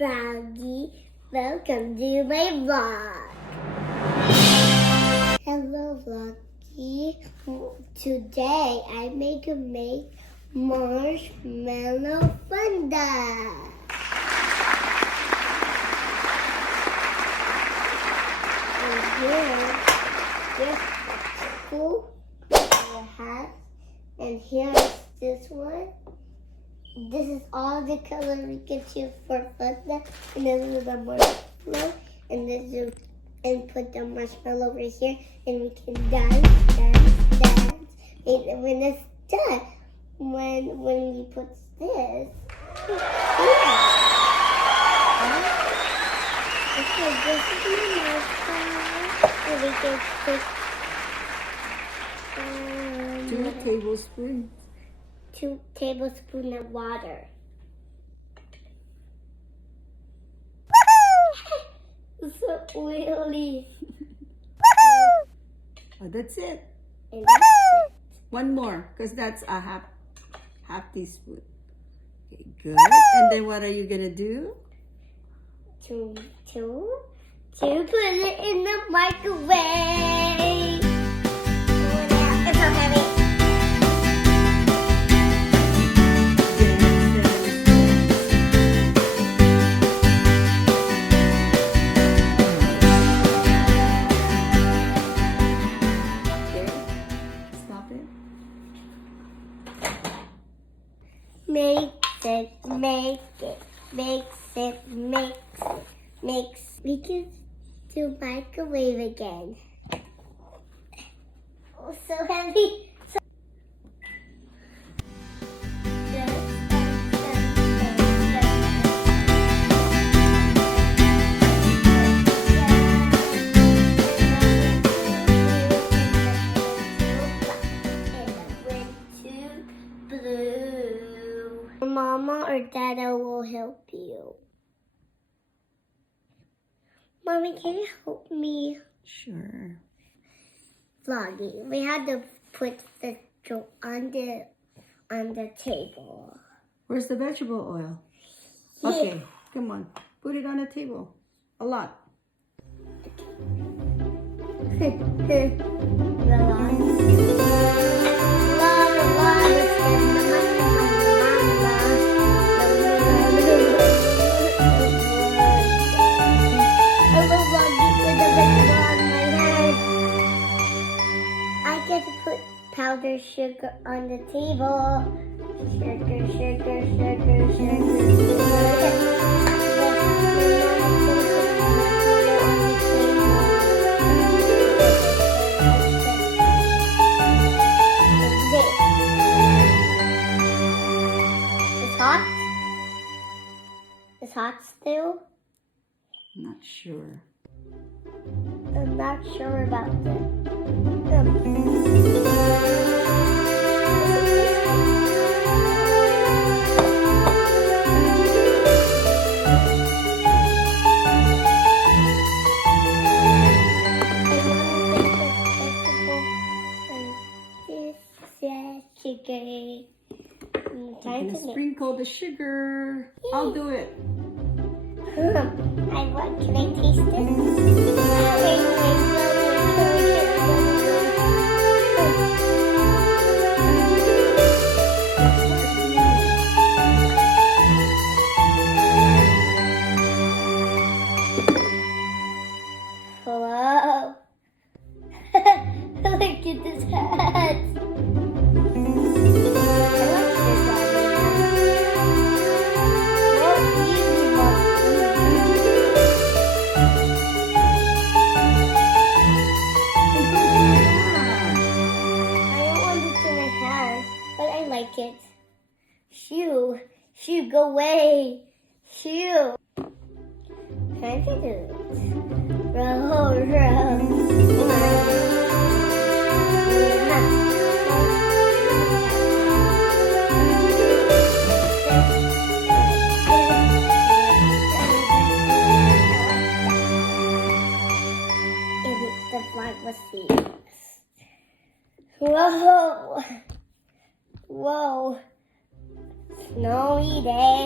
Vloggy. Welcome to my vlog. Hello Vloggy. Today I make marshmallow fondant. And here's school I have, and here's this one. This is all the color we can choose for fondant, and this is the marshmallow, and this is, and put the marshmallow over here, and we can dance. And when it's done, when we put this, okay, this is the marshmallow, and we can put 2 tablespoons. 2 tablespoons of water. So oily. Oh, that's it. And that's it. One more, because that's a half teaspoon. Okay, good. And then what are you gonna do? To put it in the microwave. Oh, yeah, it's so heavy. Mix. We can do microwave again. Oh, so heavy. Mama or Dada will help you. Mommy, can you help me? Sure. Vloggy, we had to put the dough on the table. Where's the vegetable oil? Yeah. Okay, come on. Put it on the table. A lot. Powdered sugar on the table. Sugar. It's hot? It's hot still? Not sure. I'm not sure about this. I'm gonna sprinkle the sugar. I'll do it. Can I taste it? Wow. Look at this hat. It. Shoo, go away. Shoo. Can I do it? Row. The flag was serious. Whoa. Snowy day.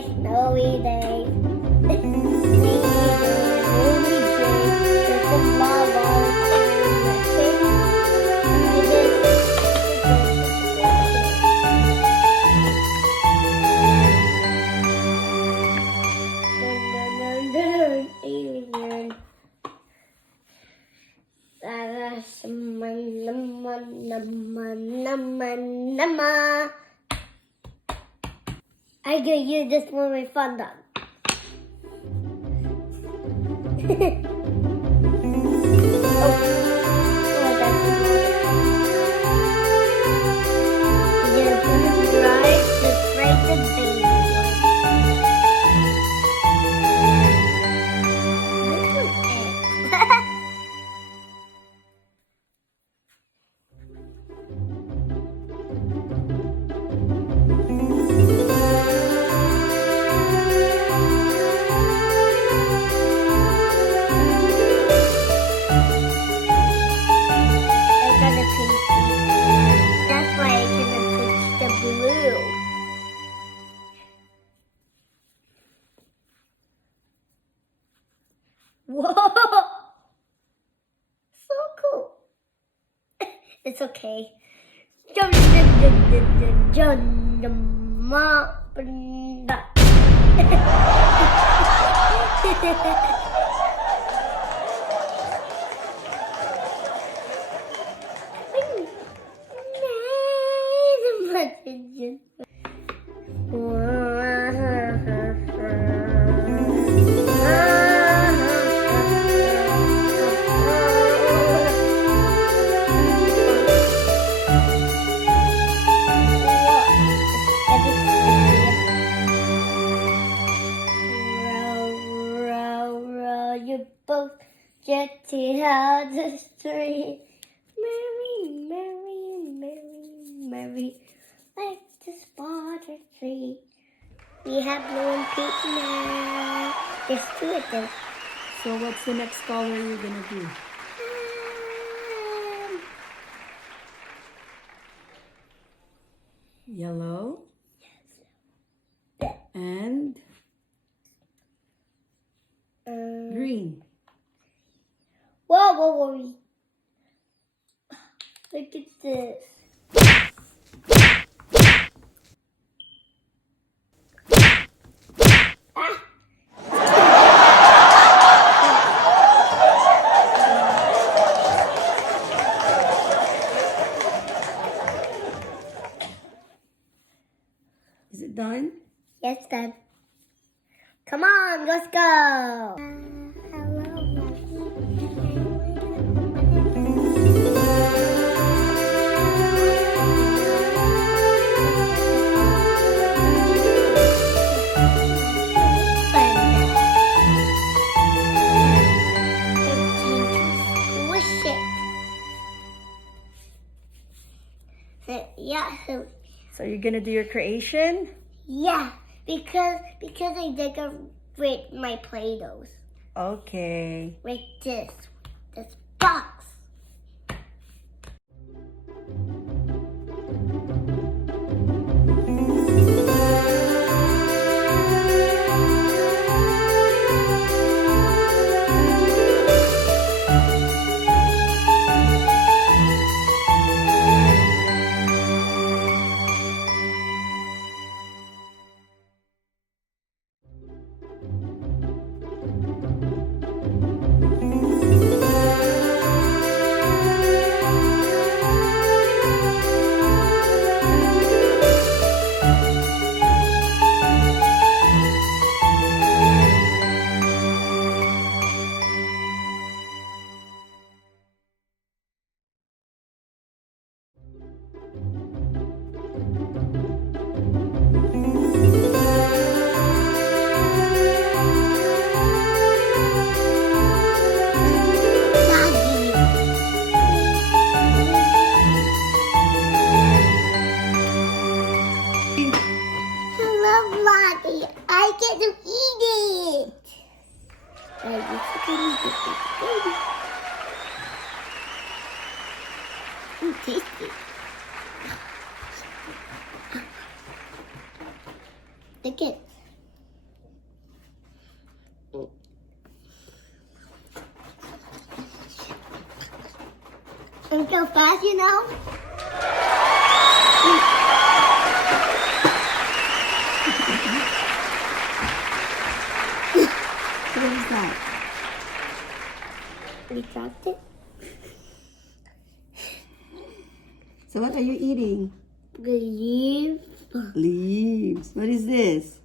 Mama. I'm gonna use this for my fondant. Whoa! So cool. It's okay. You both jetted out the street. Mary, Mary, Mary, Mary, like the spotted tree. We have blue and pink now. There's two of them. So what's the next color you're gonna do? Yellow. Yes. And green. Whoa, whoa, whoa. Look at this. Ah. Is it done? Yes, Dad. Come on, let's go. Yeah. So you're gonna do your creation? Yeah, because I decorate my Play-Dohs. Okay. Like this box. I get to eat it. Ooh, tasty. Look it. Don't go fast, you know. What is that? We dropped it. So what are you eating? Leaf. Leaves. What is this?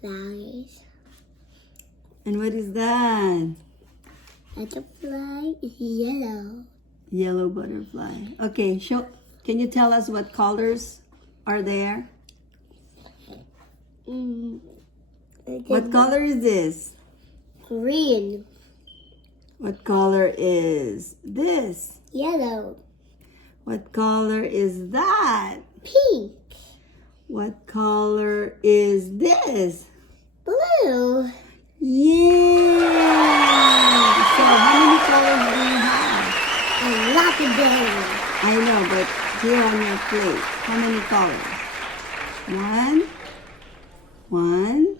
Flowers. And what is that? Butterfly is yellow. Yellow butterfly. Okay, can you tell us what colors are there? What color is this? Green. What color is this? Yellow. What color is that? Pink. What color is this? Blue. Yeah! So how many colors do you have? A lot of them. I know, but here on your plate, how many colors? One,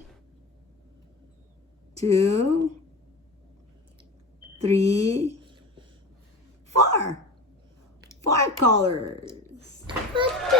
2, 3, 4. 4 colors. What the